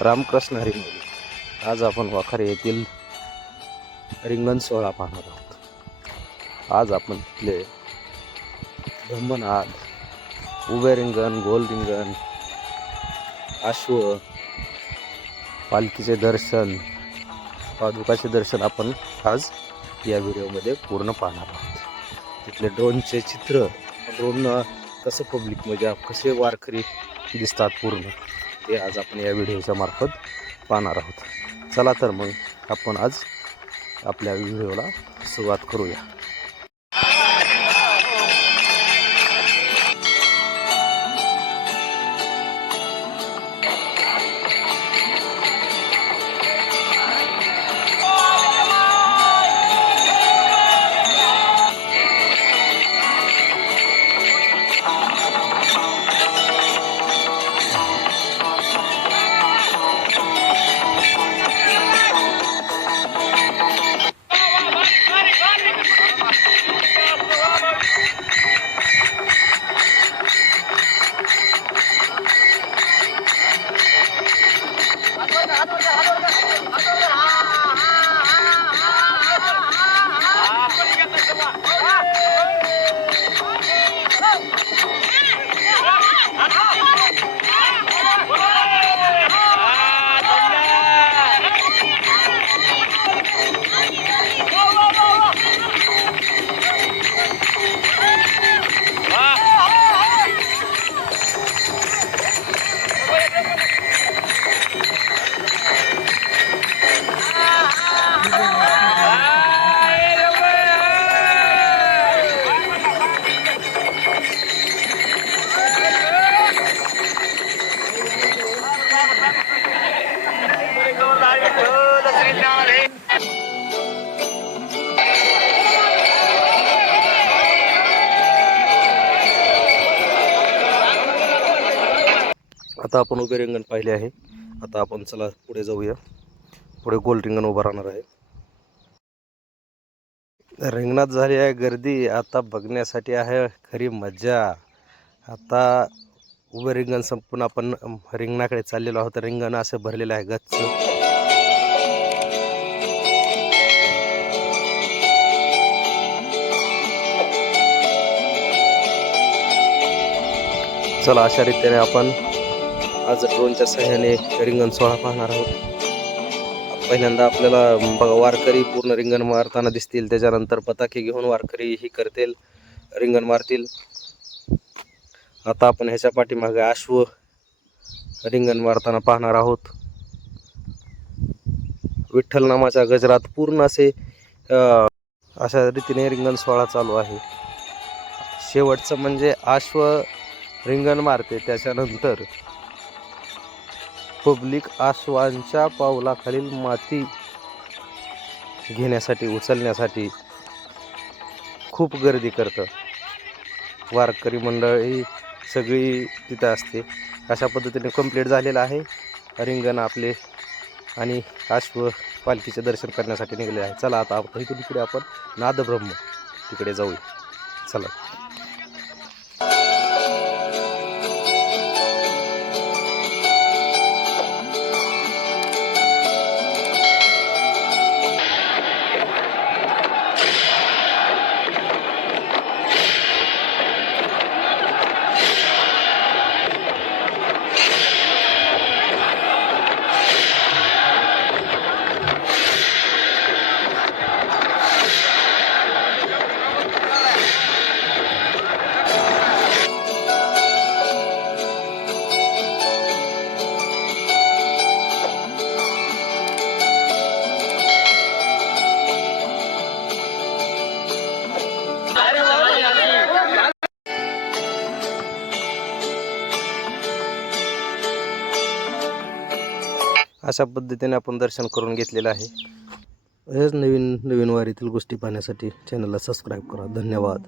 रामकृष्ण हरिमोली आज आपण वाखारे येथील रिंगण सोहळा पाहणार आहोत. आज आपण तिथले ब्रह्मनाथ उभे रिंगण गोल रिंगण अश्व पालखीचे दर्शन पादुकाचे दर्शन आपण आज या व्हिडिओमध्ये पूर्ण पाहणार आहोत. तिथले ड्रोनचे चित्र ड्रोन कसं पब्लिकमध्ये कसे वारकरी दिसतात पूर्ण. ते आज आपण या व्हिडिओच्या मार्फत पाहणार आहोत. चला तर मग आपण आज आपल्या व्हिडिओला सुरुवात करूया. आता आपण उभे रिंगण पाहिले आहे. आता आपण चला पुढे जाऊया. पुढे गोल रिंगण उभं राहणार आहे. रिंगणात झाली आहे गर्दी. आता बघण्यासाठी आहे खरी मजा आता उभे रिंगण संपून आपण रिंगणाकडे चाललेलो आहोत. रिंगण असं भरलेलं आहे गच्च. चला अशा रीतीने आपण आज ड्रोनच्या सहाय्याने रिंगण सोहळा पाहणार आहोत. पहिल्यांदा आपल्याला बघा वारकरी पूर्ण रिंगण मारताना दिसतील. त्याच्यानंतर पताके घेऊन वारकरी ही करतील रिंगण मारतील. आता आपण ह्याच्या पाठीमागे अश्व रिंगण मारताना पाहणार आहोत. विठ्ठल नामाच्या गजरात पूर्ण असे अशा रीतीने रिंगण सोहळा चालू आहे. शेवटचं म्हणजे अश्व रिंगण मारते. त्याच्यानंतर पब्लिक आश्वांच्या पावलाखालील माती घेण्यासाठी उचलण्यासाठी खूप गर्दी करतं. वारकरी मंडळी सगळी तिथं असते. अशा पद्धतीने कंप्लीट झालेलं आहे. रिंगण आपले आणि अश्व पालखीचे दर्शन करण्यासाठी निघाले आहे. चला आता इथून तिकडे आपण नादब्रह्म तिकडे जाऊया. चला. अशा पद्धतीने आपण दर्शन करून घेतलेलं आहे. हेच नवीन नवीन वारीतील गोष्टी पाहण्यासाठी चॅनलला सबस्क्राईब करा. धन्यवाद.